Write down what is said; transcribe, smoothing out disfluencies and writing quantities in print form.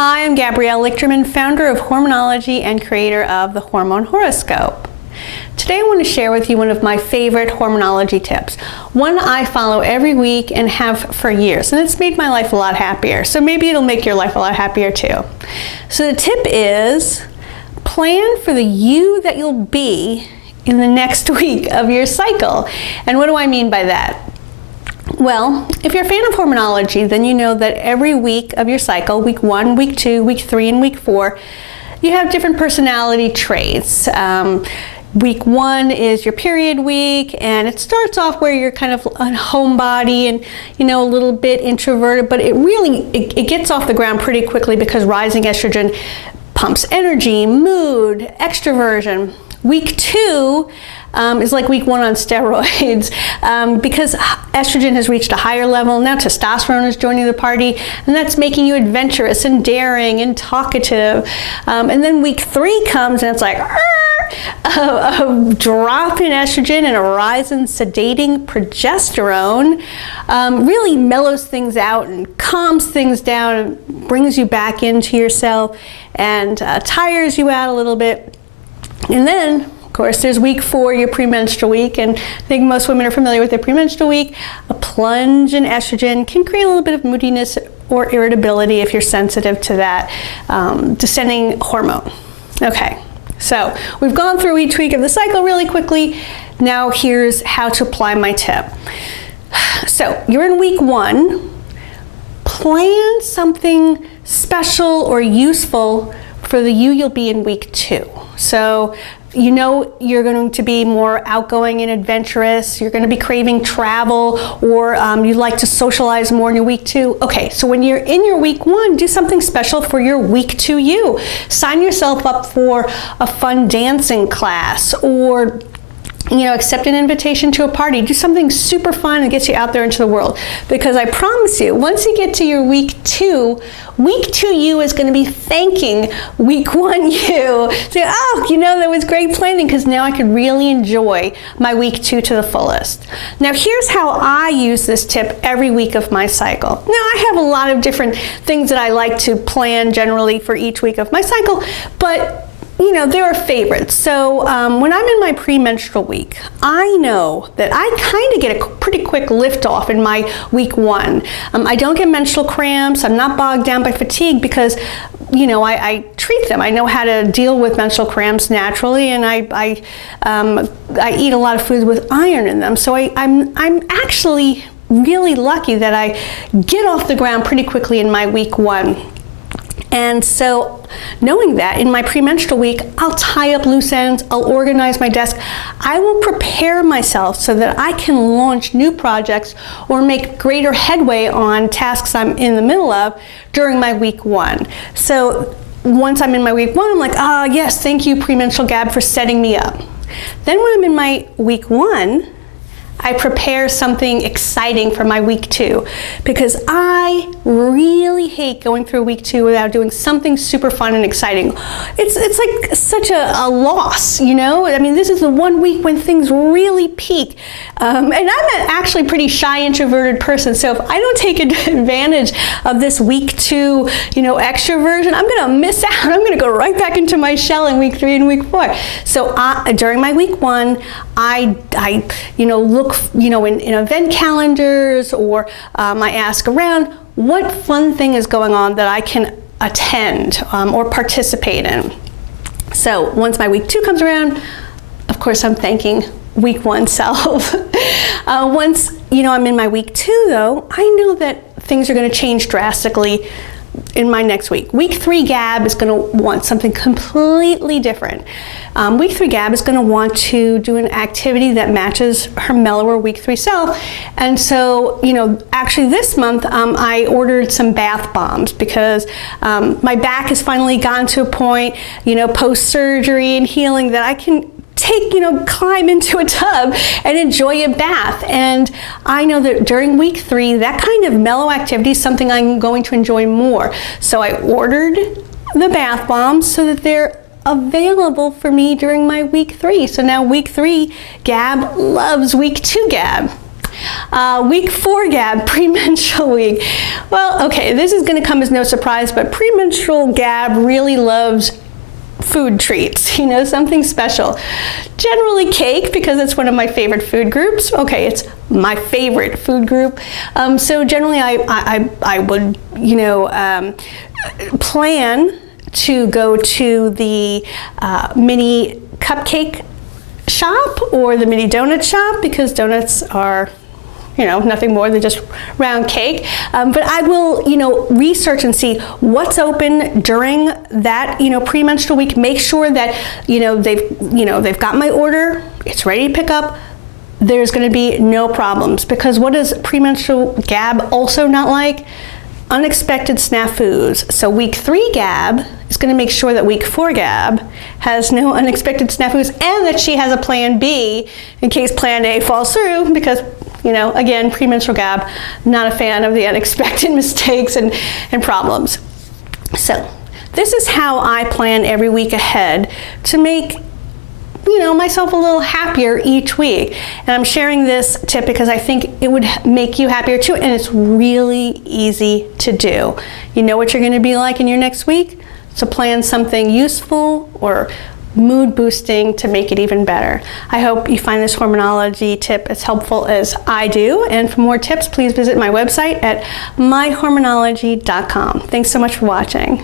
Hi, I'm Gabrielle Lichterman, founder of Hormonology and creator of the Hormone Horoscope. Today I want to share with you one of my favorite hormonology tips, one I follow every week and have for years, and it's made my life a lot happier, so maybe it'll make your life a lot happier too. So the tip is, plan for the you that you'll be in the next week of your cycle. And what do I mean by that? Well, if you're a fan of hormonology, then you know that every week of your cycle, week 1, week 2, week 3, and week 4, you have different personality traits. Week 1 is your period week, and it starts off where you're kind of a homebody and, a little bit introverted, but it gets off the ground pretty quickly because rising estrogen pumps energy, mood, extroversion. Week 2 is like week 1 on steroids because estrogen has reached a higher level. Now testosterone is joining the party, and that's making you adventurous and daring and talkative. And then week 3 comes, and it's like a drop in estrogen and a rise in sedating progesterone. Really mellows things out and calms things down and brings you back into yourself and tires you out a little bit. And then, of course, there's week 4, your premenstrual week, and I think most women are familiar with their premenstrual week. A plunge in estrogen can create a little bit of moodiness or irritability if you're sensitive to that descending hormone. Okay, so we've gone through each week of the cycle really quickly. Now here's how to apply my tip. So you're in week 1. Plan something special or useful for the you'll be in week 2. So you're going to be more outgoing and adventurous, you're going to be craving travel, or you'd like to socialize more in your week 2. Okay, so when you're in your week 1, do something special for your week 2 you. Sign yourself up for a fun dancing class, or accept an invitation to a party. Do something super fun and gets you out there into the world. Because I promise you, once you get to your week 2 you is going to be thanking week 1 you. Say, that was great planning, because now I could really enjoy my week 2 to the fullest. Now here's how I use this tip every week of my cycle. Now I have a lot of different things that I like to plan generally for each week of my cycle, but there are favorites. So when I'm in my premenstrual week, I know that I kind of get a pretty quick lift off in my week 1. I don't get menstrual cramps. I'm not bogged down by fatigue because, I treat them. I know how to deal with menstrual cramps naturally, and I eat a lot of foods with iron in them. So I'm actually really lucky that I get off the ground pretty quickly in my week 1. And so, knowing that, in my premenstrual week, I'll tie up loose ends, I'll organize my desk, I will prepare myself so that I can launch new projects or make greater headway on tasks I'm in the middle of during my week 1. So once I'm in my week 1, I'm like, yes, thank you, premenstrual Gab, for setting me up. Then when I'm in my week 1, I prepare something exciting for my week 2, because I really hate going through week 2 without doing something super fun and exciting. It's like such a loss, I mean, this is the one week when things really peak. And I'm actually a pretty shy, introverted person, so if I don't take advantage of this week 2, extroversion, I'm going to miss out. I'm going to go right back into my shell in week 3 and week 4. So during my week 1, I look, in event calendars, or I ask around what fun thing is going on that I can attend or participate in. So once my week 2 comes around, of course I'm thanking week 1 self. Once I'm in my week 2 though, I know that things are going to change drastically in my next week. Week 3 Gab is going to want something completely different. Week 3 Gab is going to want to do an activity that matches her mellower week 3 self. And so, actually this month I ordered some bath bombs because my back has finally gotten to a point, post-surgery and healing, that I can climb into a tub and enjoy a bath. And I know that during week 3, that kind of mellow activity is something I'm going to enjoy more. So I ordered the bath bombs so that they're available for me during my week 3. So now week 3 Gab loves week 2 Gab. Week 4 GAB, premenstrual week. Well, okay, this is going to come as no surprise, but premenstrual GAB really loves food treats, something special. Generally cake, because it's one of my favorite food groups. Okay, it's my favorite food group. So generally I would, plan to go to the mini cupcake shop or the mini donut shop, because donuts are nothing more than just round cake. But I will, research and see what's open during that, premenstrual week. Make sure that, they've got my order. It's ready to pick up. There's going to be no problems, because what is premenstrual GAB also not like? Unexpected snafus. So week 3 GAB is going to make sure that week 4 GAB has no unexpected snafus, and that she has a plan B in case plan A falls through, because again, premenstrual GAB, not a fan of the unexpected mistakes and problems. So this is how I plan every week ahead to make myself a little happier each week. And I'm sharing this tip because I think it would make you happier too, and it's really easy to do. You know what you're going to be like in your next week? So plan something useful or mood boosting to make it even better. I hope you find this Hormonology tip as helpful as I do. And for more tips, please visit my website at myhormonology.com. Thanks so much for watching.